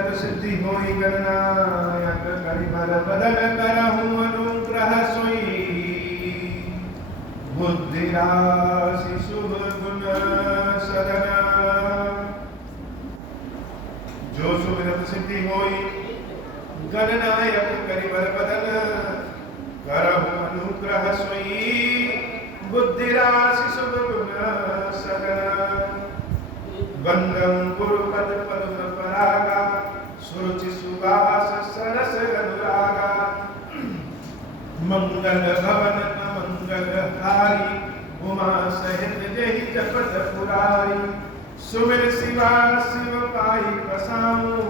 सुमिरत सिद्धि होई गणनायक करिबर बदन करहु अनुग्रह सोई बुद्धि राशि शुभ गुण सदना। जो सुमिरत सिद्धि होई गणनायक करिबर बदन करहु अनुग्रह सोई बुद्धि राशि शुभ गुण सदना। वंदम गुरुपद पद्म परागा सुरुचि सुवास सरस अनुरागा। मंगल भवन मंगल हारी उमा सहित जहि जपत पुरारी। सुमिर शिवा शिव पाई बसाऊं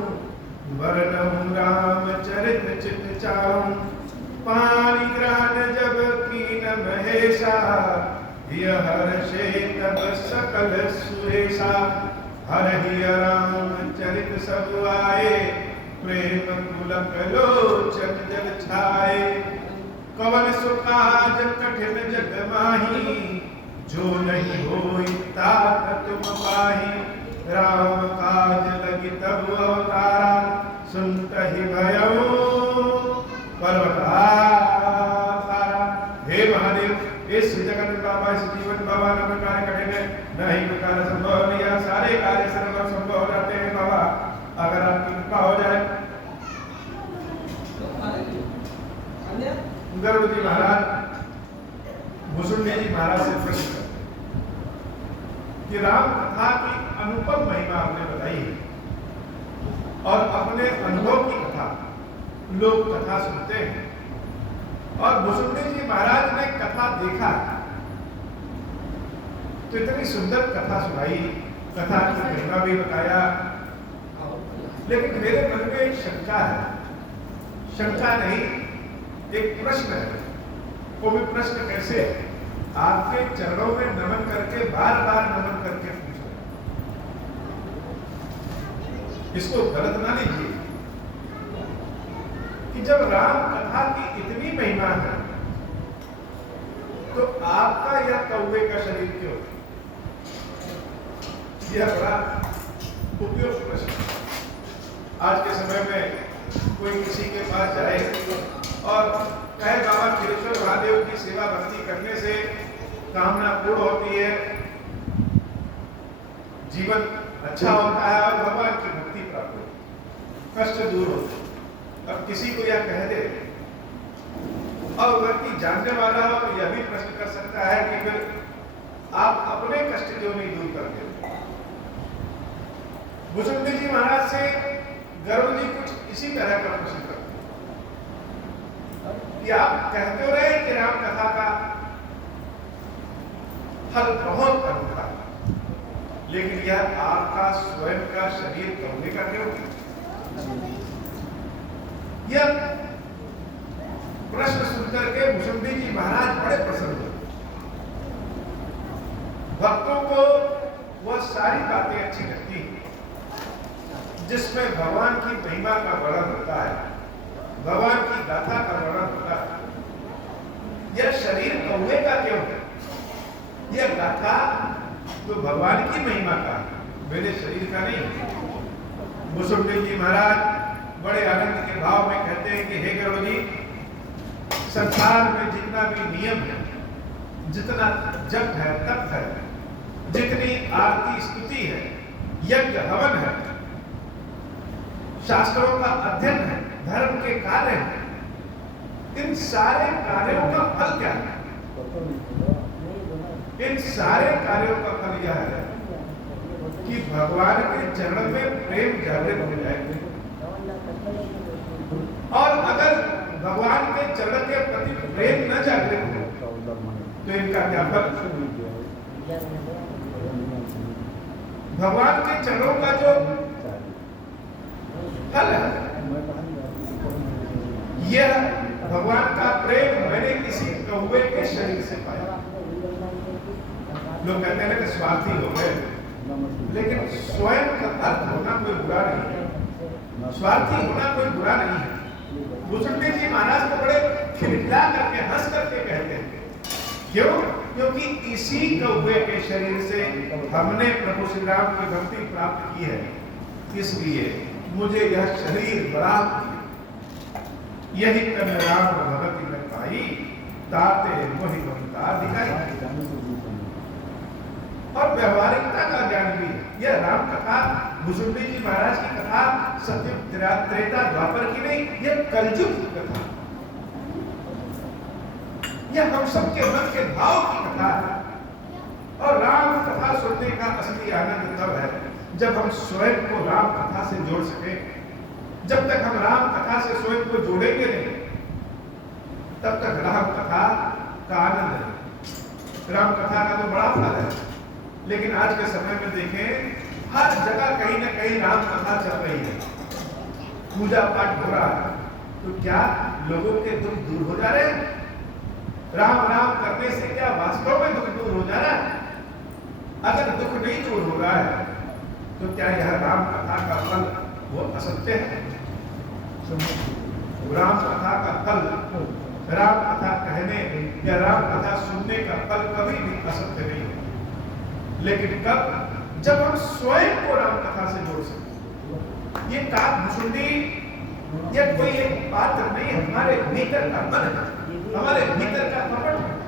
वरनहु राम चरित चित चाऊं। पानी ग्रहण जब कीन महेशा यह हर्षे तब सकल सुरेशा। हरहि राम चरित सब आए प्रेम पुलक लोचन जल छाए। कवन सुकाज कठिन जग माही जो नहीं होई तात तुम पाही। राम काज लगी तब अवतारा सुनतहि भयउ पर्वतारा। हे महादेव इस जगत बाबा इस जीवन बाबा न कार्य करेंगे नहीं कोई कार्य संभव नहीं है। सारे कार्य सर्व संभव हो जाते हैं बाबा अगर आपकी कृपा हो जाए। गरुड़ जी महाराज भुसुंडी जी महाराज से प्रश्न करते कि राम कथा की अनुपम महिमा आपने बताई है और अपने अनुभव की कथा लोग कथा सुनते हैं और भुसुंडी जी महाराज ने कथा देखा तो इतनी सुंदर कथा सुनाई, कथा की महिमा भी बताया। लेकिन मेरे मन में एक शंका है, शंका नहीं एक प्रश्न है। वो भी प्रश्न कैसे है? आपके चरणों में नमन करके बार बार नमन करके पूछो, इसको गलत ना लीजिए कि जब राम कथा की इतनी महिमा है तो आपका यह कौवे का शरीर क्यों? यह बड़ा उपयुक्त प्रश्न। आज के समय में कोई किसी के पास जाए और कहे बाबा खिलेश्वर महादेव की सेवा भक्ति करने से कामना पूर्ण होती है, जीवन अच्छा होता है और भगवान की भक्ति प्राप्त होती है, कष्ट दूर होते हैं। अब किसी को यह कह दे और व्यक्ति जानने वाला हो तो यह भी प्रश्न कर सकता है कि फिर आप अपने कष्ट क्यों नहीं दूर करते? भुसुंडी जी महाराज से गरुड़ जी कुछ इसी तरह का प्रश्न करते कि आप कहते रहे कि राम कथा का फल बहुत अनूठा है, लेकिन यह आपका स्वयं का शरीर कौवे का क्यों? यह प्रश्न सुनकर के भुसुंडी जी महाराज बड़े प्रसन्न हुए। भक्तों को वह सारी बातें अच्छी लगती हैं जिसमें भगवान की महिमा का वर्णन होता है, भगवान की गाथा का वर्णन होता है। यह शरीर कौवे का क्यों है? यह गाथा तो भगवान की महिमा का है, मेरे शरीर का नहीं। भुसुंडी जी महाराज बड़े आनंद के भाव में कहते हैं कि हे गरुड़ जी, संसार में जितना भी नियम है, जितना जप है तप है, जितनी आरती स्तुति है, यज्ञ हवन है, शास्त्रों का अध्ययन है, धर्म के कार्य हैं, इन सारे कार्यों का फल क्या है? इन सारे कार्यों का फल यह है कि भगवान के चरण में प्रेम जागृत हो जाए। और अगर भगवान के चरण के प्रति प्रेम न जागृत हो तो इनका क्या फल? भगवान के चरणों का जो फल है यह भगवान का प्रेम मैंने किसी कौवे के शरीर से पाया। लोग कहते हैं कि स्वार्थी हो गए, लेकिन स्वयं का अर्थ होना कोई बुरा नहीं है, स्वार्थी होना कोई बुरा नहीं है। भुसुंडी जी महाराज को बड़े खिलखिला करके हंस करके कहते हैं, क्यों? क्योंकि इसी कौवे के शरीर से हमने प्रभु श्री राम की भक्ति प्राप्त की है, इसलिए मुझे यह शरीर बड़ा प्रिय। यही तन राम भगवती में पाई, ताते मोहि ममता दिखाई। और व्यवहारिकता का ज्ञान भी है। यह राम कथा भुजुंडी जी महाराज की कथा सत्य त्रेता द्वापर की नहीं, यह कलयुग की कथा, यह हम सबके मन के भाव की कथा है। और राम कथा सुनने का असली आनंद तब है जब हम स्वयं को राम कथा से जोड़ सके। जब तक हम राम कथा से स्वयं को जोड़ेंगे नहीं, तब तक राम कथा का आनंद नहीं। राम कथा का तो बड़ा फल है, लेकिन आज के समय में देखें, हर जगह कहीं ना कहीं राम कथा चल रही है, पूजा पाठ हो रहा है। तो क्या लोगों के दुख दूर हो जा रहे हैं? राम राम करने से क्या वास्तव में दुख दूर हो जा रहा है? अगर दुख नहीं दूर हो रहा है, तो क्या यह राम कथा का फल वो असत्य है? राम कथा का फल, राम कथा कहने या राम कथा सुनने का फल कभी भी असत्य नहीं है। लेकिन कब? जब हम स्वयं को राम कथा से जोड़ सकते। ये काक भुसुंडी या कोई एक पात्र नहीं, हमारे भीतर का मन है, हमारे भीतर का कपट है।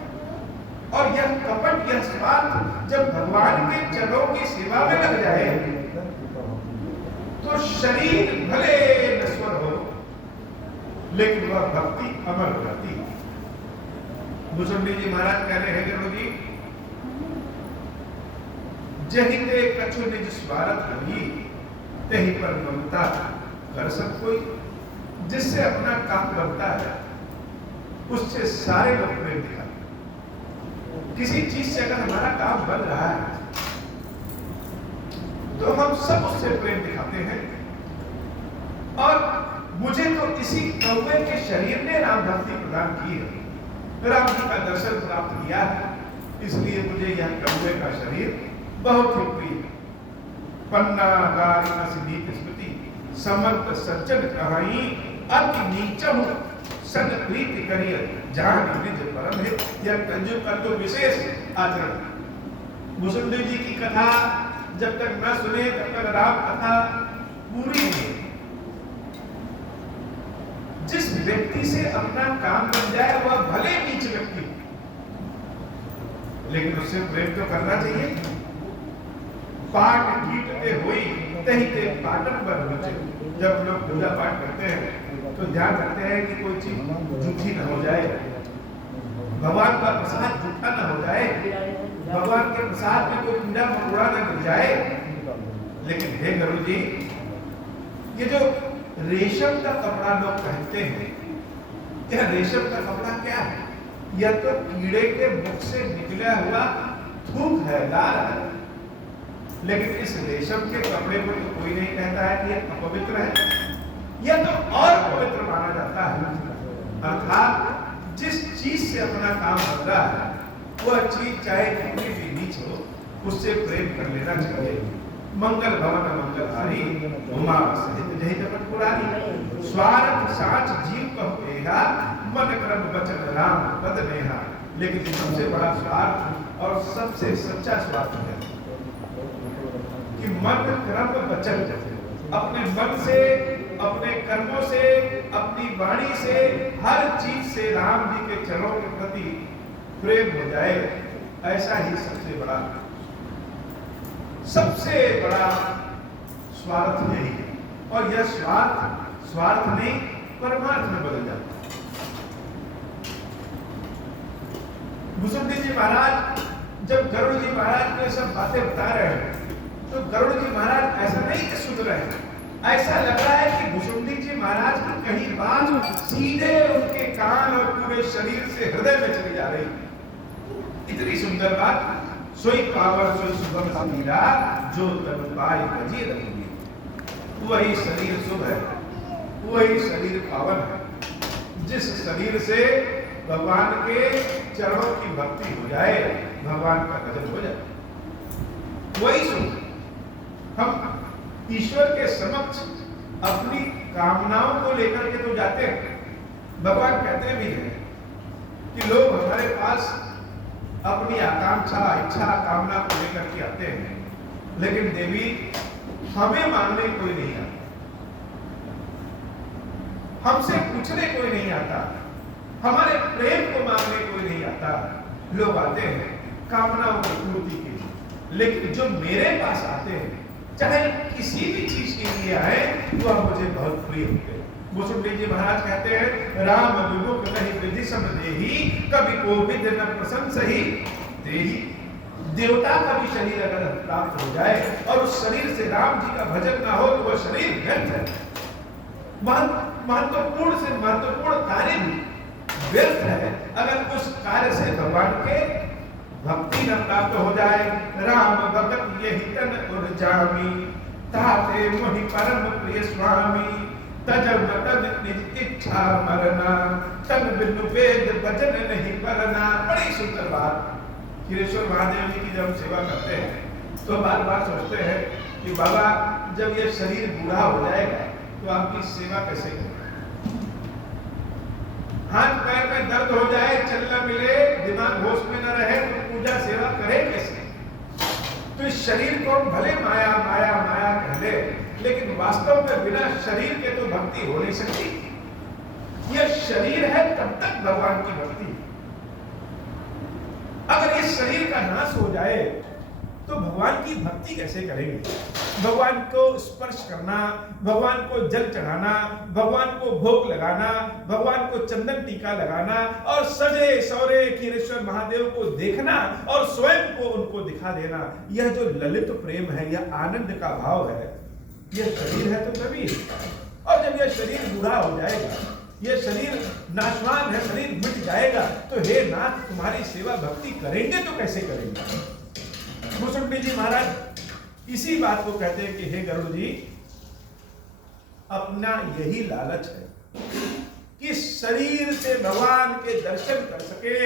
और यह कपट, यह स्वार्थ जब भगवान के चरणों की सेवा में लग जाए, तो शरीर भले नश्वर हो, लेकिन वह भक्ति अमर रहती है। भुसुंडी जी महाराज कह रहे हैं गुरु जी, जही ते कछु निज स्वार्थ होई, तही पर ममता कर सब कोई। जिससे अपना काम बनता है, उससे सारे लोग प्रेम दिखाते। किसी चीज से अगर हमारा काम बन रहा है, तो हम सब उससे प्रेम दिखाते हैं। और मुझे तो इसी कौवे के शरीर ने राम भक्ति प्रदान की है, राम जी का दर्शन प्राप्त किया है, इसलिए मुझे यह कौवे का शरीर बहुत ही प्रिय है। पन्ना गारी असनीत स्मृति, समर्थ सज्जन कहाई, अति नीचम सन प्रीति करिय, जहां निज परम है। यह कलयुग का तो विशेष आचरण। भुसुंडी जी की कथा जब तक न सुने, तब तक राम कथा पूरी नहीं। जिस व्यक्ति से अपना काम बन जाए, वह भले नीच व्यक्ति, लेकिन उससे प्रेम तो करना चाहिए। पाठ गीतते हुई तही ते पाटन पर बचे। जब लोग पूजा पाठ करते हैं तो ध्यान रखते हैं कि कोई चीज झूठी न हो जाए, भगवान का प्रसाद झूठा न हो जाए, भगवान के प्रसाद में कोई कीड़ा मकोड़ा न मिल जाए। लेकिन हे गुरु जी, ये जो रेशम का कपड़ा लोग पहनते हैं, यह रेशम का कपड़ा क्या है? यह तो कीड़े के मुख से निकला हुआ थूक है, लाल है। लेकिन इस रेशम के कपड़े को तो कोई नहीं कहता है कि यह अपवित्र है, यह तो और पवित्र माना जाता है। अर्थात जिस चीज से अपना काम बन रहा है, वह चीज चाहे कितनी भी नीच हो, उससे प्रेम कर लेना चाहिए। मंगल भवन मंगलहारी, उमा सहित जहि जपत पुरारी। स्वार्थ साच जीव कहेगा, मन क्रम वचन राम पद नेहा। लेकिन सबसे बड़ा स्वार्थ और सबसे सच्चा स्वार्थ है कि मन क्रम वचन, अपने मन से, अपने कर्मों से, अपनी वाणी से, हर चीज से राम जी के चरणों के प्रति प्रेम हो जाए। ऐसा ही सबसे बड़ा स्वार्थ यही है। और यह स्वार्थ नहीं, परमार्थ में बदल जाता है। भुसुंडी जी महाराज जब गरुड़ जी महाराज को सब बातें बता रहे हैं, तो गरुड़ जी महाराज ऐसा नहीं कि सुन रहे हैं, ऐसा लग रहा है कि भुसुंडी जी महाराज की कहीं बात सीधे उनके कान और पूरे शरीर से हृदय में चली जा रही। इतनी सुंदर बात। सोई पावर सोई सुगम समीरा, जो तनु पाई बजी रही। वही शरीर शुभ है, वही शरीर पावन है। जिस शरीर से भगवान के चरणों की भक्ति हो जाए, भगवान का भजन हो जाए, वही शुभ। हम ईश्वर के समक्ष अपनी कामनाओं को लेकर के तो जाते हैं। भगवान कहते भी हैं कि लोग हमारे पास अपनी आकांक्षा, इच्छा, कामना को लेकर के आते हैं, लेकिन देवी हमें मानने कोई नहीं आता। हमसे पूछने कोई नहीं आता, हमारे प्रेम को मांगने कोई नहीं आता। लोग आते हैं कामनाओं की पूर्ति के लिए, लेकिन जो मेरे पास आते हैं चाहे किसी भी चीज के लिए आए तो आप मुझे बहुत प्रिय होते हैं। मुसुंडी जी महाराज कहते हैं, राम विमुख नहीं विधि सम देही, कभी कोविद न प्रसन्न सही देही। देवता का भी शरीर अगर प्राप्त हो जाए और उस शरीर से राम जी का भजन ना हो तो वह शरीर व्यर्थ है। महत्वपूर्ण से महत्वपूर्ण कार्य भी व्यर्थ है अगर उस कार्य से भगवान के भक्ति न प्राप्त हो जाए। राम भगत यही तन उर्जामी, ताते मोहि परम प्रिय स्वामी, तजब तन निज इच्छा मरना, तन बिनु वेद भजन नहीं करना। बड़ी सुंदर बात। खीरेश्वर महादेव जी की जब हम सेवा करते हैं तो बार बार सोचते हैं कि बाबा जब ये शरीर बूढ़ा हो जाएगा तो आपकी सेवा कैसे करें। हाथ पैर में दर्द हो जाए, चलना मिले, दिमाग होश में न रहे तो पूजा सेवा करे कैसे। तो इस शरीर को भले माया माया माया कह ले, लेकिन वास्तव में बिना शरीर के तो भक्ति हो नहीं सकती। यह शरीर है तब तक भगवान की भक्ति। अगर इस शरीर का नाश हो जाए तो भगवान की भक्ति कैसे करेंगे। भगवान को स्पर्श करना, भगवान को जल चढ़ाना, भगवान को भोग लगाना, भगवान को चंदन टीका लगाना और सजे सौरे खीरेश्वर महादेव को देखना और स्वयं को उनको दिखा देना, यह जो ललित प्रेम है, यह आनंद का भाव है, यह शरीर है तो तभी। और जब यह शरीर बूढ़ा हो जाएगा, यह शरीर नाशवान है, शरीर मिट जाएगा, तो हे नाथ तुम्हारी सेवा भक्ति करेंगे तो कैसे करेंगे। मुसुंडी जी महाराज इसी बात को कहते हैं कि हे गरुड़ जी, अपना यही लालच है कि शरीर से भगवान के दर्शन कर सके।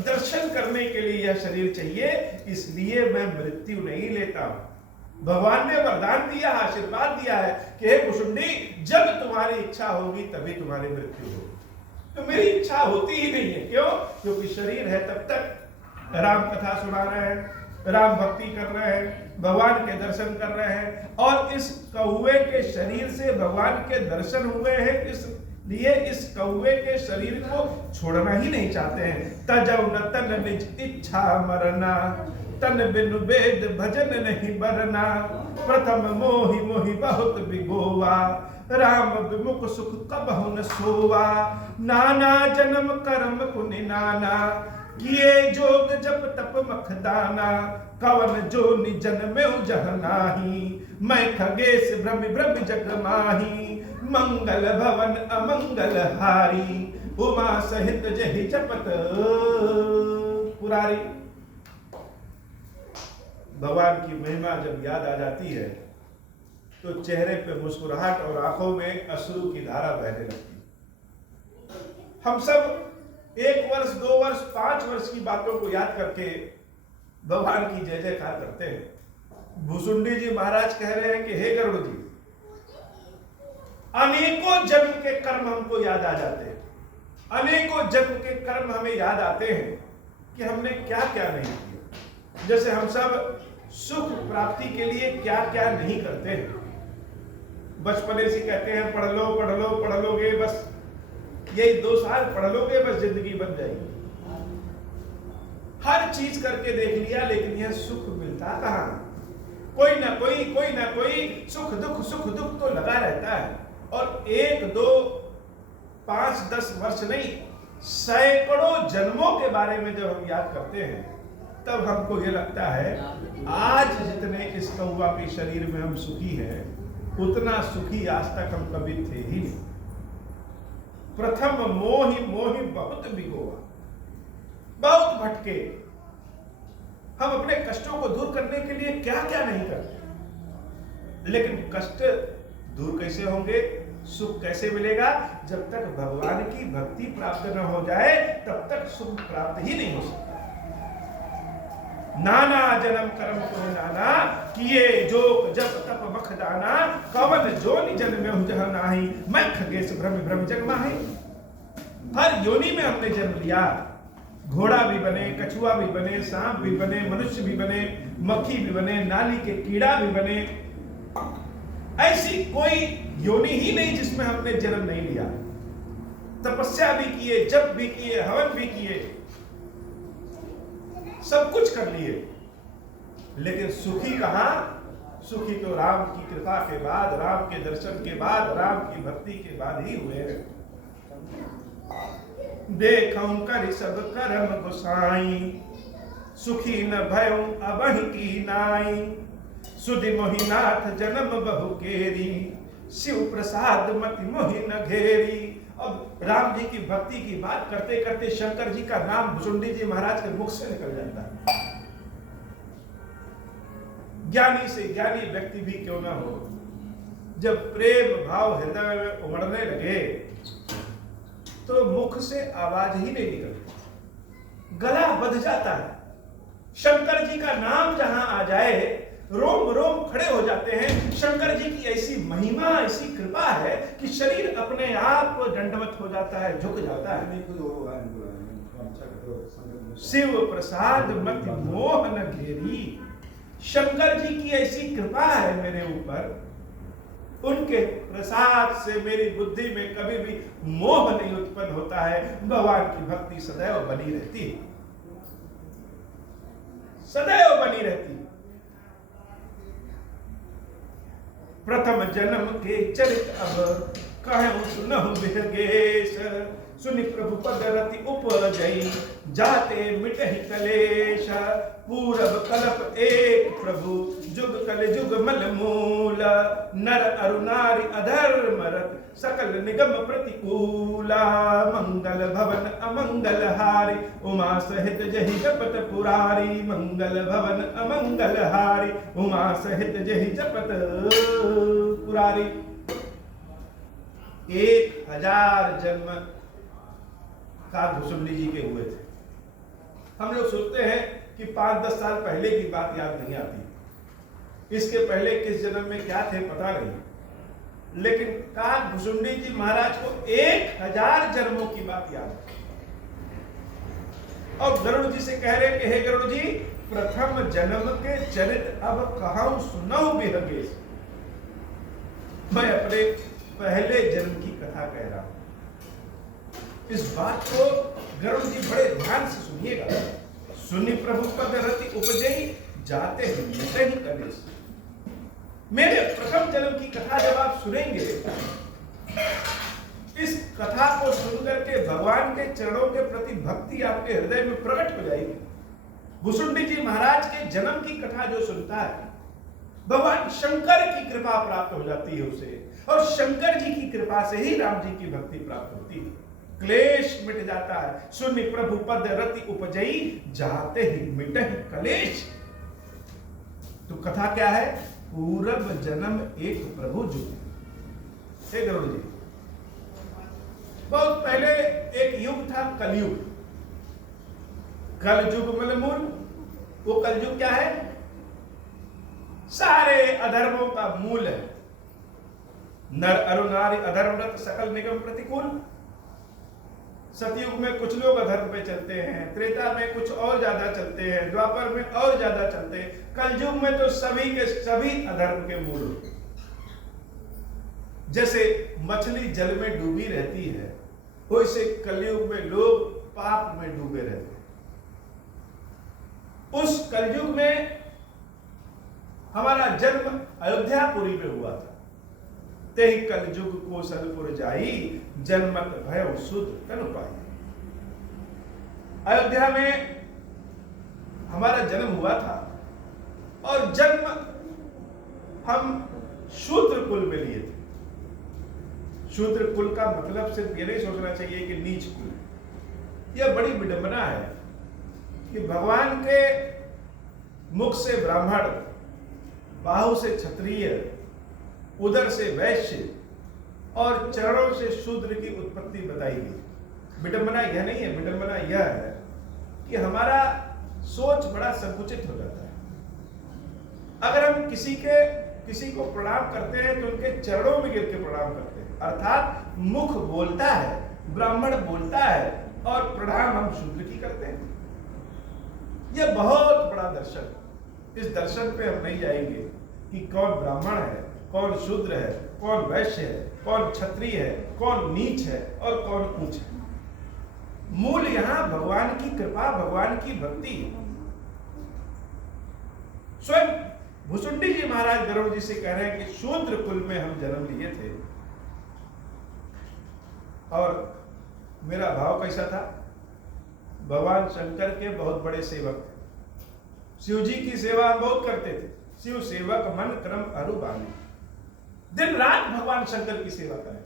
दर्शन करने के लिए यह शरीर चाहिए, इसलिए मैं मृत्यु नहीं लेता हूं। भगवान ने वरदान दिया, आशीर्वाद दिया है कि हे मुसुंडी, जब तुम्हारी इच्छा होगी तभी तुम्हारी मृत्यु होगी। तो मेरी इच्छा होती ही नहीं है। क्यों? क्योंकि शरीर है तब तक राम कथा सुना रहे हैं, राम भक्ति कर रहे हैं, भगवान के दर्शन कर रहे हैं, और इस कौवे के शरीर से भगवान के दर्शन हुए हैं, इसलिए इस कौवे के शरीर को छोड़ना ही नहीं चाहते हैं। तजौ न तन निज इच्छा मरना, तन बिनु वेद भजन नहीं बरना, प्रथम मोहि मोहि बहुत बिगोवा, राम विमुख सुख कबहु न सोवा, नाना जन्म कर्म पुनि नाना, किए जोग जप तप मखदाना, कवन जो निजन में जह नाही, मैं खगेश भ्रम भ्रम जग माही, मंगल भवन अमंगल हारी, उमा सहित जहि जपत पुरारी। भगवान की महिमा जब याद आ जाती है तो चेहरे पे मुस्कुराहट और आंखों में अश्रु की धारा बहने लगती। हम सब 1 वर्ष 2 वर्ष 5 वर्ष की बातों को याद करके भगवान की जय जयकार करते हैं। भुसुंडी जी महाराज कह रहे हैं कि हे गरुड़ जी, अनेकों जन्म के कर्म हमको याद आ जाते हैं, अनेकों जन्म के कर्म हमें याद आते हैं कि हमने क्या क्या नहीं किया। जैसे हम सब सुख प्राप्ति के लिए क्या क्या नहीं करते हैं। बचपने से कहते हैं पढ़ लो पढ़ लो पढ़ लोगे, बस यही 2 साल पढ़ लोगे बस जिंदगी बन जाएगी। हर चीज करके देख लिया, लेकिन यह सुख मिलता कहां। कोई ना कोई सुख दुख तो लगा रहता है। और 1 2 5 10 वर्ष नहीं, सैकड़ों जन्मों के बारे में जब हम याद करते हैं तब हमको ये लगता है आज जितने इस कौवा के शरीर में हम सुखी हैं, उतना सुखी आज तक हम कभी थे ही नहीं। प्रथम मोहि मोहि बहुत बिगोवा, बहुत भटके। हम अपने कष्टों को दूर करने के लिए क्या क्या नहीं करते, लेकिन कष्ट दूर कैसे होंगे, सुख कैसे मिलेगा। जब तक भगवान की भक्ति प्राप्त न हो जाए तब तक सुख प्राप्त ही नहीं हो सकता। नाना जन्म कर्म को नाना, किए जोग जप तप मखदाना, कवन जो निजन में जह नाही, मैं खगेश भ्रम भ्रम जग माही। हर योनि में हमने जन्म लिया, घोड़ा भी बने, कछुआ भी बने, सांप भी बने, मनुष्य भी बने, मक्खी भी बने, नाली के कीड़ा भी बने। ऐसी कोई योनि ही नहीं जिसमें हमने जन्म नहीं लिया। तपस्या भी किए, जप भी किए, हवन भी किए, सब कुछ कर लिए, लेकिन सुखी कहां? सुखी तो राम की कृपा के बाद, राम के दर्शन के बाद, राम की भक्ति के बाद ही हुए हैं। देखऊं कर सब करम गोसाई, सुखी न भयऊं अबहि की नाई। सुधि मोहिनाथ जन्म बहु केरी, शिव प्रसाद मति मोहि न घेरी। अब राम जी की भक्ति की बात करते करते शंकर जी का नाम भुसुंडी जी महाराज के मुख से निकल जाता है। ज्ञानी से ज्ञानी व्यक्ति भी क्यों ना हो, जब प्रेम भाव हृदय में उमड़ने लगे तो मुख से आवाज ही नहीं निकलती, गला बंध जाता है। शंकर जी का नाम जहां आ जाए रोम रोम खड़े हो जाते हैं। शंकर जी की ऐसी महिमा, ऐसी कृपा है कि शरीर अपने आप दंडवत हो जाता है, झुक जाता है। शिव प्रसाद मति मोह न घेरी। शंकर जी की ऐसी कृपा है मेरे ऊपर, उनके प्रसाद से मेरी बुद्धि में कभी भी मोह नहीं उत्पन्न होता है। भगवान की भक्ति सदैव बनी रहती है, सदैव बनी रहती। प्रथम जन्म के चरित अब कहूं सुनहु विहगेश। सुनि प्रभु पद रति उपजई, जाते मिटहि कलेश। पूरब कलप एक प्रभु, जुग कल जुग मल मूल। नर अरु नारी अधर्म रत, सकल निगम प्रतिकूला। मंगल भवन अमंगल हारी, उमा सहित जहि जपत पुरारी। मंगल भवन अमंगल हारी, उमा सहित जहि जपत पुरारी। 1000 जन्म का भुसुंडी जी के हुए थे। हम लोग सोचते हैं कि 5-10 साल पहले की बात याद नहीं आती, इसके पहले किस जन्म में क्या थे पता नहीं, लेकिन काग भुसुंडी जी महाराज को 1000 जन्मों की बात याद है। और गरुड़ जी से कह रहे कि हे गरुड़ जी, प्रथम जन्म के चरित अब कहूं सुनहु विहगेश। मैं अपने पहले जन्म की कथा कह रहा हूं। इस बात को गरुड़ जी बड़े ध्यान से सुनिएगा। सुनि प्रभु पद रति उपजई, जाते ही मिटहि कलेश। मेरे प्रथम जन्म की कथा जब आप सुनेंगे, इस कथा को सुनकर के भगवान के चरणों के प्रति भक्ति आपके हृदय में प्रकट हो जाएगी। भुसुंडी जी महाराज के जन्म की कथा जो सुनता है, भगवान शंकर की कृपा प्राप्त हो जाती है उसे, और शंकर जी की कृपा से ही राम जी की भक्ति प्राप्त होती है। क्लेश मिट जाता है। सुनि प्रभु पद रति उपजई, जाते ही मिटहि कलेश। तो कथा क्या है? पूरब जन्म एक प्रभु जुग। हे गरुड़ जी, बहुत पहले एक युग था कलयुग। कलयुग मलमूल। वो कलयुग क्या है? सारे अधर्मों का मूल है। नर अरु नारी अधर्मरत, सकल निगम प्रतिकूल। सतयुग में कुछ लोग अधर्म पे चलते हैं, त्रेता में कुछ और ज्यादा चलते हैं, द्वापर में और ज्यादा चलते हैं, कलयुग में तो सभी के सभी अधर्म के मूल होते हैं। जैसे मछली जल में डूबी रहती है, वैसे कलयुग में लोग पाप में डूबे रहते हैं। उस कलयुग में हमारा जन्म अयोध्यापुरी में हुआ था। तेहि कलयुग कोसलपुर जाई, जन्मत भय सुध तन पाई। अयोध्या में हमारा जन्म हुआ था, और जन्म हम शूद्र कुल में लिए थे। शूद्र कुल का मतलब सिर्फ ये नहीं सोचना चाहिए कि नीच कुल। यह बड़ी विडंबना है कि भगवान के मुख से ब्राह्मण, बाहु से क्षत्रिय, उदर से वैश्य और चरणों से शूद्र की उत्पत्ति बताई गई। विडंबना यह नहीं है, विडंबना यह है कि हमारा सोच बड़ा संकुचित हो जाता है। अगर हम किसी को प्रणाम करते हैं तो उनके चरणों में गिर के प्रणाम करते हैं, अर्थात मुख बोलता है, ब्राह्मण बोलता है, और प्रणाम हम शूद्र की करते हैं। यह बहुत बड़ा दर्शन। इस दर्शन पे हम नहीं जाएंगे कि कौन ब्राह्मण है कौन शूद्र है, कौन वैश्य है, कौन क्षत्रिय है, कौन नीच है और कौन ऊंच है। मूल यहां भगवान की कृपा, भगवान की भक्ति। स्वयं भुसुंडी जी महाराज गरुड़ जी से कह रहे हैं कि शूद्र कुल में हम जन्म लिए थे। और मेरा भाव कैसा था? भगवान शंकर के बहुत बड़े सेवक थे। शिव जी की सेवा हम बहुत करते थे। शिव सेवक मन क्रम अरुबानी, दिन रात भगवान शंकर की सेवा करें।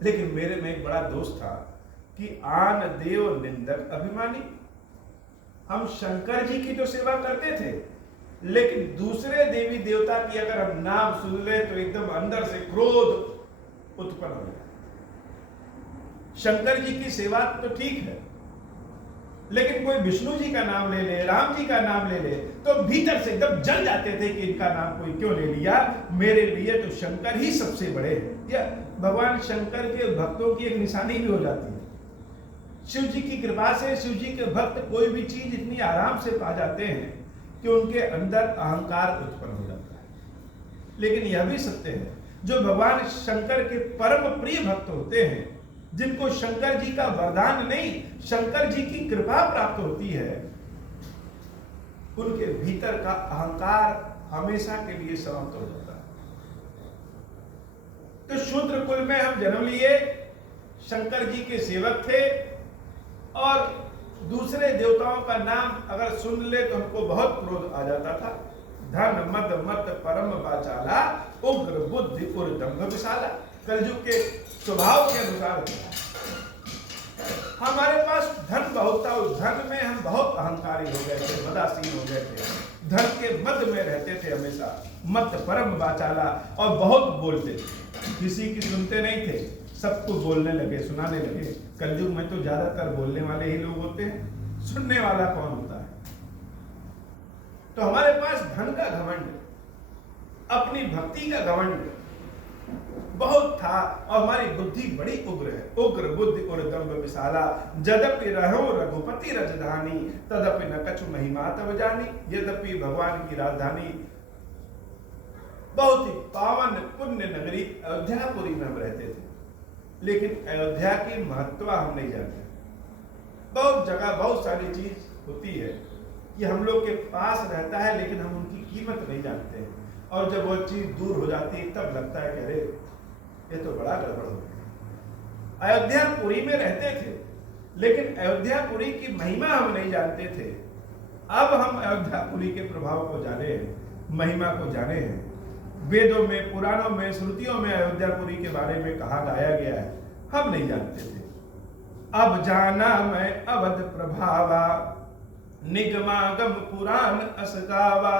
लेकिन मेरे में एक बड़ा दोष था कि आन देव निंदक अभिमानी। हम शंकर जी की तो सेवा करते थे, लेकिन दूसरे देवी देवता की अगर हम नाम सुन ले तो एकदम अंदर से क्रोध उत्पन्न हो जाए। शंकर जी की सेवा तो ठीक है, लेकिन कोई विष्णु जी का नाम ले ले, राम जी का नाम ले ले, तो भीतर से एकदम जल जाते थे कि इनका नाम कोई क्यों ले लिया। मेरे लिए तो शंकर ही सबसे बड़े हैं। या भगवान शंकर के भक्तों की एक निशानी भी हो जाती है। शिव जी की कृपा से शिव जी के भक्त कोई भी चीज इतनी आराम से पा जाते हैं कि उनके अंदर अहंकार उत्पन्न हो जाता है। लेकिन यह भी सत्य है, जो भगवान शंकर के परम प्रिय भक्त होते हैं, जिनको शंकर जी का वरदान नहीं, शंकर जी की कृपा प्राप्त होती है, उनके भीतर का अहंकार हमेशा के लिए समाप्त हो जाता है। तो शूद्र कुल में हम जन्म लिए, शंकर जी के सेवक थे, और दूसरे देवताओं का नाम अगर सुन ले तो हमको बहुत क्रोध आ जाता था। धन मद मत परम वाचाला, उग्र बुद्धि और दंभ विशाला। कलयुग के स्वभाव के अनुसार हमारे पास धन बहुत था, उस धन में हम बहुत अहंकारी हो गए थे, मदासीन हो गए थे, धन के मद में रहते थे हमेशा। मत परम वाचाला, और बहुत बोलते थे, किसी की सुनते नहीं थे, सबको बोलने लगे, सुनाने लगे। कलयुग में तो ज्यादातर बोलने वाले ही लोग होते हैं, सुनने वाला कौन होता है। तो हमारे पास धन का घमंड, अपनी भक्ति का घमंड बहुत था, और हमारी बुद्धि बड़ी उग्र है। उग्र बुद्धि और दंभ विशाला, यद्यपि रहो रघुपति राजधानी, तदपि न कछु महिमा तब जानी। यद्यपि भगवान की राजधानी बहुत ही पावन पुण्य नगरी अयोध्यापुरी में हम रहते थे, लेकिन अयोध्या की महत्व हम नहीं जानते। बहुत जगह बहुत सारी चीज होती है कि हम लोग के पास रहता है, लेकिन हम उनकी कीमत नहीं जानते हैं, और जब वो चीज दूर हो जाती है तब लगता है कि अरे ये तो बड़ा गड़बड़ हो गया। अयोध्यापुरी में रहते थे, लेकिन अयोध्यापुरी की महिमा हम नहीं जानते थे। अब हम अयोध्यापुरी के प्रभाव को जाने हैं, महिमा को जाने हैं। वेदों में, पुराणों में, श्रुतियों में अयोध्यापुरी के बारे में कहा गाया गया है, हम नहीं जानते थे। अब जाना मैं अवध प्रभावा, निगमागम पुराण असगावा।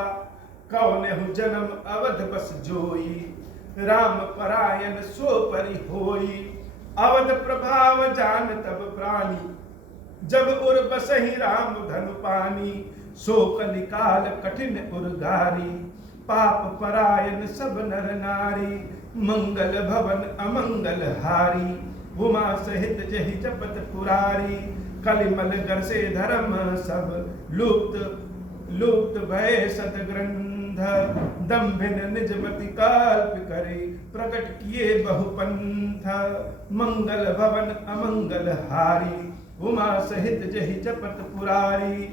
कौन जन्म अवध बस जोई, राम परायण सो परि होई। अवध प्रभाव जान तब प्राणी, जब उर बसहि राम धनु पानी। सो कलिकाल कठिन उर्गारी, पाप परायण सब नर नारी। मंगल भवन अमंगल हारी, उमा सहित जहि जपत पुरारी। कलिमल गर से धर्म सब लुप्त लुप्त भय सतग्रंथ। दम्भिन निजमति कल्प करे, प्रकट किए बहुपंथ। मंगल भवन अमंगल हारी, उमा सहित जहि जपत पुरारी।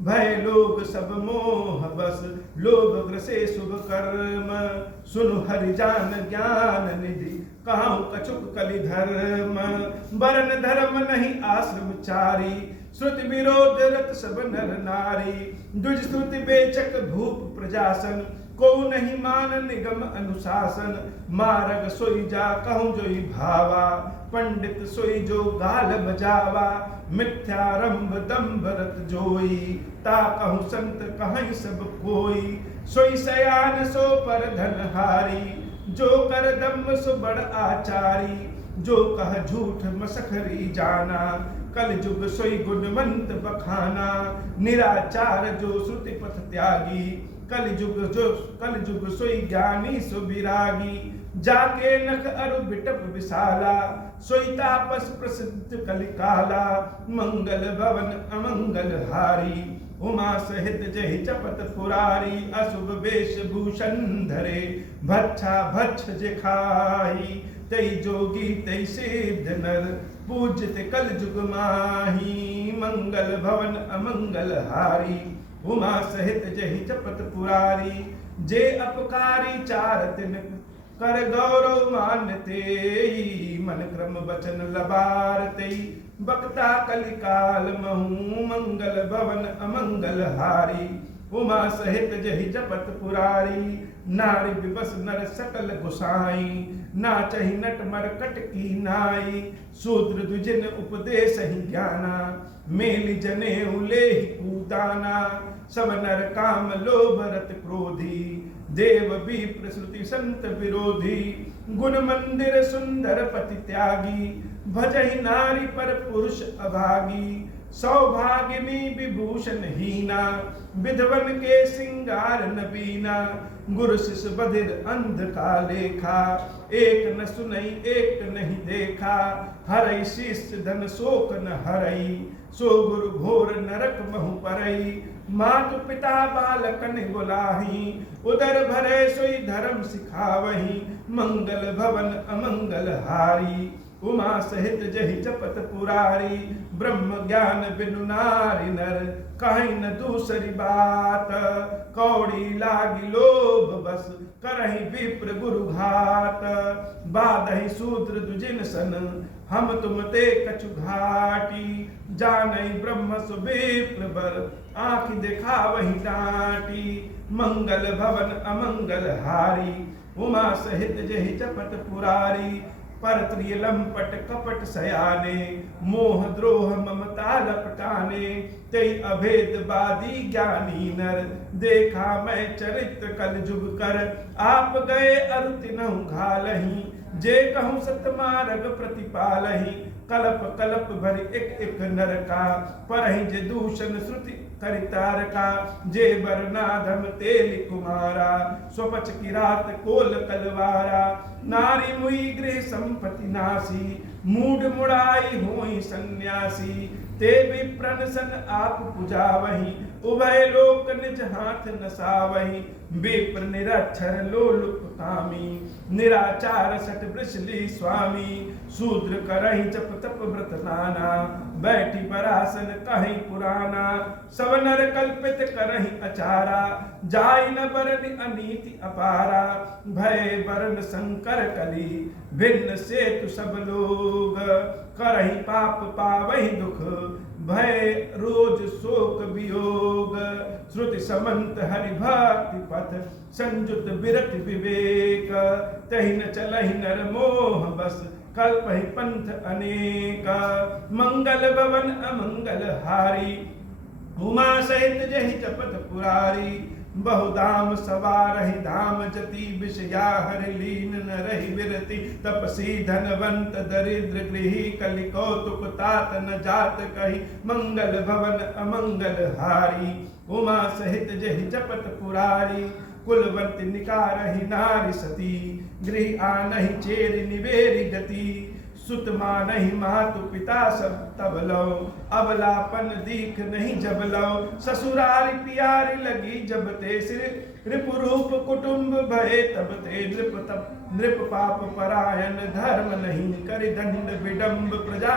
भय लोग सब मोह बस, लोभ ग्रसे शुभ कर्म। सुनु हरि जान ज्ञान निधि, कहूँ कछुक कलि धर्म। वर्ण धर्म नहीं आश्रम चारी, श्रुति विरोध रत सब नर नारी। द्विज श्रुति बेचक भूप प्रजासन, को नहीं मान निगम अनुशासन। मारग सोई जा कहूँ जोई भावा, पंडित सोई जो गाल बजावा। मिथ्यारंभ दम्भ रत जोई, ता कहूँ संत कहीं सब कोई। सोई सयान सो पर धनहारी, जो कर दम्भ सो बड़ आचारी। जो कह झूठ मसखरी जाना, कल जुग सोई गुणवंत बखाना। निराचार जो श्रुति पथ त्यागी, कल जुग सोई ज्ञानी सो विरागी। जाके नख अरु बिटप विशाला, सोई तापस प्रसिद्ध कलिकाला। मंगल भवन अमंगल हारी, उमा सहित जहि जपत पुरारी अशुभ वेशभूषण धरे भच्छा भक्ष जे खाही तई जोगी तई सिद्ध नर पूजित कल जुग माही मंगल भवन अमंगल हारी उमा सहित जहि जपत पुरारी जे अपकारी चार दिन कर गौरव मानते मन क्रम वचन लबारते बक्ता कलिकाल महू मंगल भवन अमंगल हारी उमा सहित जहि जपत पुरारी नारी विवश नर सकल गुसाई नाचहि नट मरकट की नाई शूद्र द्विजन उपदेश ही ज्ञाना मेलि जने उलेहि कूदाना सब नर काम लोभ रत क्रोधी देव विप्र श्रुति संत विरोधी गुण मंदिर सुंदर पति त्यागी भजहि नारी पर पुरुष अभागी सौभागिनी विभूषण हीना विधवन के सिंगार नबीना गुरु शिष्य बधिर अंध का लेखा एक न सुनई एक नहीं देखा हरई शिष्य धन शोक न हरई सो गुरु घोर नरक महु परई मातु पिता बालकन बुलाही उदर भरे सोई धर्म सिखावही मंगल भवन अमंगल हारी उमा सहित जहि जपत पुरारी ब्रह्म ज्ञान बिनु नारी नर कहीं न दूसरी बात कौड़ी लागी लोभ बस करहि विप्र गुरु घात बादहि शूद्र दुजिन सन हम तुम ते कछु घाटी जानई ब्रह्म सुविप्र बर आँख देखा वही डांटी मंगल भवन अमंगल हारी उमा सहित जहि जपत पुरारी परत्रिय लंपट कपट सयाने मोह द्रोह ममता लपटाने तेई अभेद बादी ज्ञानी नर देखा मैं चरित्र कल जुग कर आप गए अरुति नहु घालही जे कहूँ सतमार्ग प्रतिपालही कलप कलप भरि एक एक नर का परहि जे दूषण श्रुति करितार का जे बरनाधम तेल कुमारा स्वपच की रात कोल कलवारा नारी मुई गृह संपत्ति नासी मूड मुड़ाई होई सन्यासी ते विप्रन सन आप पुजावही उभय लोक निज हाथ नसावही विप्र निरक्षर लोलुप कामी निराचार सट वृषली स्वामी शूद्र करहि जप तप व्रत नाना बैठी परासन कहीं पुराना सब नर कल्पित करहि अचारा जाय न बरन अनीति अपारा भय बरन संकर कली भिन्न से तु सब लोग करहि पाप पावहि दुख भय रोज शोक वियोग श्रुति समंत हरि भक्ति पथ संजुत विरत विवेक तहि न चलहि नर मोह बस कल्पहि पंथ अनेक मंगल भवन अमंगल हारी उमा सहित जहि जपत पुरारी बहुधाम सवारहि धाम जति विषया हरि लीन न रहि विरति तपसी धनवंत दरिद्र गृही कलि कौतुक तात न जात कहि मंगल भवन अमंगल हारी उमा सहित जहि जपत पुरारी कुलवंत निकारहि नारी सती गृह आनहि चेरि निवेरि गति सुत मानहि मातु पिता सब तब लो अबलापन दीख नहीं जब लो ससुरारी प्यारी लगी जब ते सिर रिपुरूप कुटुंब भये तब ते नृप पाप परायण धर्म नहीं करि दंड विडम्ब प्रजा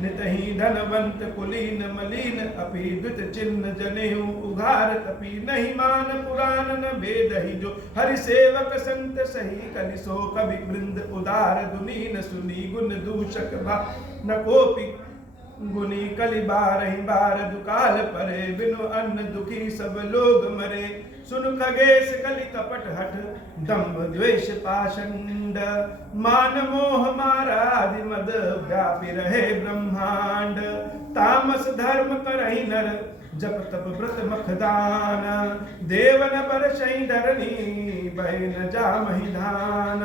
नितहि धनवंत कुलीन मलीन अपि द्वित चिन्ह जनेऊ उघार तपि नहीं मान पुराण न भेदहि जो हरि सेवक संत सही कलिसो कवि वृंद उदार दुनीन सुनी गुण दूषक भा न कोपि गुनी कलि बारहि बार दुकाल परे बिनु अन्न दुखी सब लोग मरे सुन खगेश कलि कपट हठ दंभ द्वेष पाषंड मान मोह मारादि मद व्यापी रहे ब्रह्मांड तामस धर्म करहि नर जप तप व्रत मखदान देवन पर शही धरणी भय न जामहि धान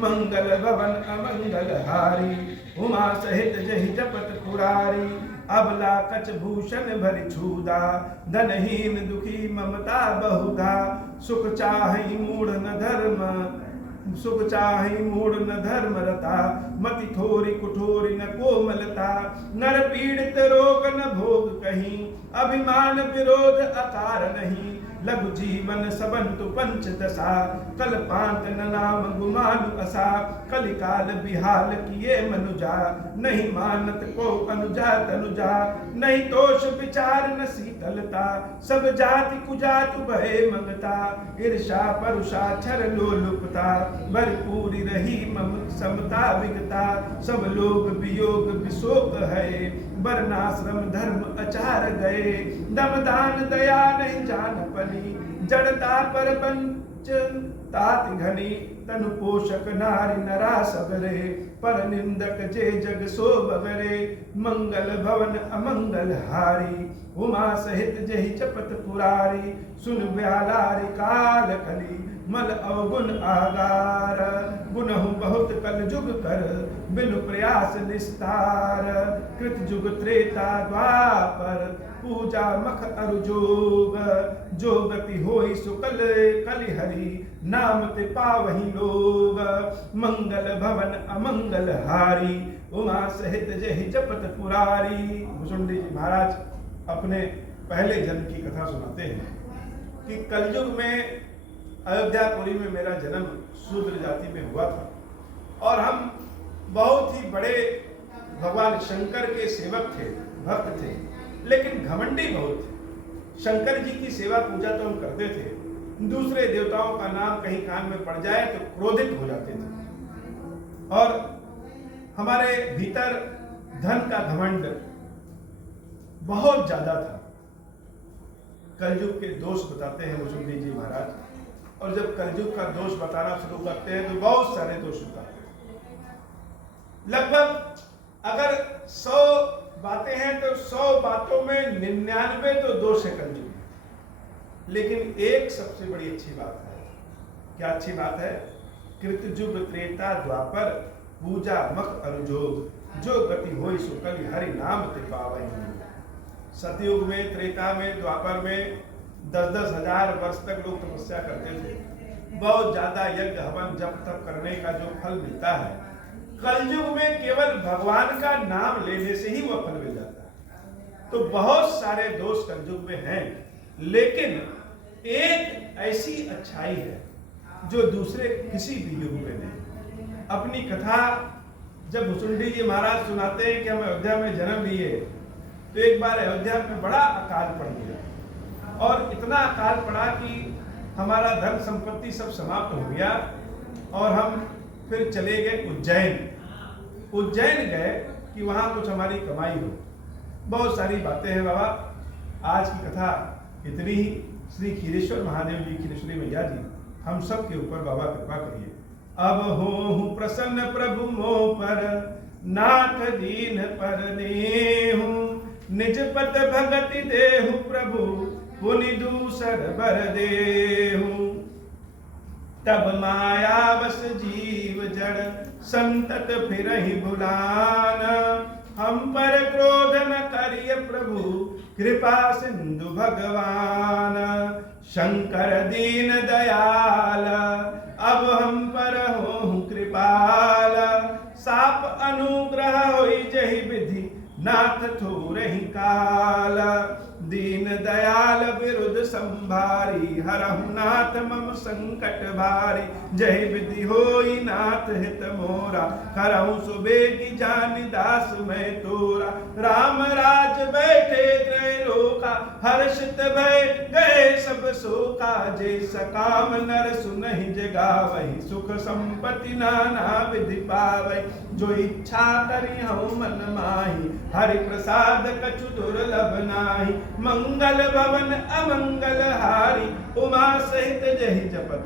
मंगल भवन अमंगल हारी उमा सहित जहि जपत पुरारी अबला कच भूषण भरि छूदा धनहीन दुखी ममता बहुधा सुख चाहि मूढ़ न धर्म सुख चाहि मूढ़ न धर्म रता, मति थोरी कुठोरी न कोमलता। नर पीड़ित रोग न भोग कहीं, अभिमान विरोध अकार नहीं। लघु जीवन सबंतु पंच दशा, कल पांत न नाम गुमानु असा। कलिकाल बिहाल किए मनुजा, नहीं मानत को अनुजा तनुजा। नहीं दोष विचार न शीतलता, सब जाति कुजातु भय मंगता। ईर्षा परुषा छर लोलुपता, भरपूरी रही मम समता विगता। सब लोग वियोग विशोक है, वर्णाश्रम धर्म अचार गए। दमदान दया नहीं जान पनी, जड़ता पर पंच तात घनी। तनु पोषक नारी नरा सबरे, पर निंदक जे जग सो बगरे। मंगल भवन अमंगल हारी, उमा सहित जहि जपत पुरारी। सुन ब्यालारी काल कली, मल अवगुण आगार। गुनहु बहुत कल जुग कर, बिनु प्रयास निस्तार। कृत जुग त्रेता द्वापर, पूजा मख अरु जोग। जो गति होई सुकल कलिहरी, नाम ते पावहि लोग। मंगल भवन अमंगल हारी, उमा सहित जहि जपत पुरारी। भुसुंडी जी महाराज अपने पहले जन्म की कथा सुनाते हैं कि कलयुग में अयोध्यापुरी में मेरा जन्म शूद्र जाति में हुआ था, और हम बहुत ही बड़े भगवान शंकर के सेवक थे, भक्त थे, लेकिन घमंडी बहुत थे। शंकर जी की सेवा पूजा तो हम करते थे, दूसरे देवताओं का नाम कहीं कान में पड़ जाए तो क्रोधित हो जाते थे, और हमारे भीतर धन का घमंड बहुत ज्यादा था। कलयुग के दोष बताते हैं मुसुंडी जी महाराज, और जब कलयुग का दोष बताना शुरू करते हैं तो बहुत सारे दोष बताते हैं। लगभग अगर 100 बातें हैं तो 100 बातों में 99 तो दोष है कलयुग में, लेकिन एक सबसे बड़ी अच्छी बात है। क्या अच्छी बात है? कृतयुग त्रेता द्वापर, पूजा मख अरुजोग। जो गति होई सुकल हरि नाम ते पावई। सतयुग में, त्रेता में, द्वापर में 10-10 हजार वर्ष तक लोग तपस्या करते थे। बहुत ज्यादा यज्ञ हवन जप तप करने का जो फल मिलता है, कलयुग में केवल भगवान का नाम लेने से ही वह फल मिल जाता है। तो बहुत सारे दोष कलयुग में हैं, लेकिन एक ऐसी अच्छाई है जो दूसरे किसी भी युग में नहीं। अपनी कथा जब भुसुंडी जी महाराज सुनाते हैं कि हम अयोध्या में जन्म लिए, तो एक बार अयोध्या में बड़ा अकाल पड़ गया, और इतना अकाल पड़ा कि हमारा धन संपत्ति सब समाप्त हो गया, और हम फिर चले गए उज्जैन गए कि वहां कुछ हमारी कमाई हो। बहुत सारी बातें हैं बाबा, आज की कथा इतनी ही। श्री खीरेश्वर महादेव जी, खीरेश्वरी मैया जी, हम सब के ऊपर बाबा कृपा करिए। अब हो प्रसन्न प्रभु मोह पर, नाथ दीन पर नेहु। निज पद भगति देहु प्रभु, पुनि दूसर बर देहु। तब माया बस जीव जड़, संतत फिरहि भुलान। हम पर क्रोध न करिय प्रभु, कृपा सिंधु भगवान। शंकर दीन दयाल, अब हम पर होहु कृपाल। साप अनुग्रह होई जहि विधि, नाथ थोरहि काल। दीन दयाल विरुद्ध संभारी, हरहु नाथ मम संकट भारी। जय विधि होई नाथ हित मोरा, करहु सुबेगी जानि दास मैं तोरा। राम राज बैठे त्रैलोका, हर्षित भय गए सब शोका। जे सकाम नर सुनहि जगावहि, सुख संपत्ति नाना विधि पावहि। जो इच्छा करि हऊँ मन माही, हरि प्रसाद कछु दुर्लभ नाही। मंगल भवन अमंगल हारी, उमा सहित जहि जपत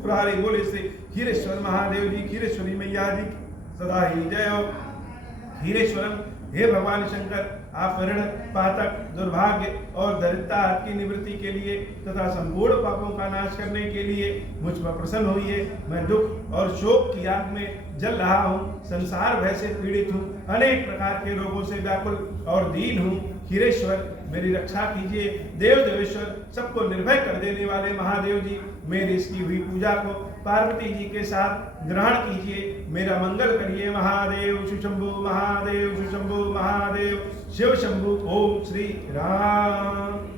पुरारी। बोले श्री खीरेश्वर महादेव जी, खीरेश्वरी मैया जी सदा ही जय हो। खीरेश्वरम, हे भगवान शंकर, आप ऋण पातक दुर्भाग्य और दरिद्रता की निवृत्ति के लिए तथा संपूर्ण पापों का नाश करने के लिए मुझ पर प्रसन्न होइए। मैं दुख और शोक की आग में जल रहा हूँ, संसार भय से पीड़ित हूँ, अनेक प्रकार के रोगों से व्याकुल और दीन हूँ। खीरेश्वर, मेरी रक्षा कीजिए। देव देवेश्वर, सबको निर्भय कर देने वाले महादेव जी, मेरी इसकी हुई पूजा को पार्वती जी के साथ ग्रहण कीजिए, मेरा मंगल करिए। महादेव सुशंभु, महादेव सुशंभु, महादेव शिव शंभु। ओम श्री राम।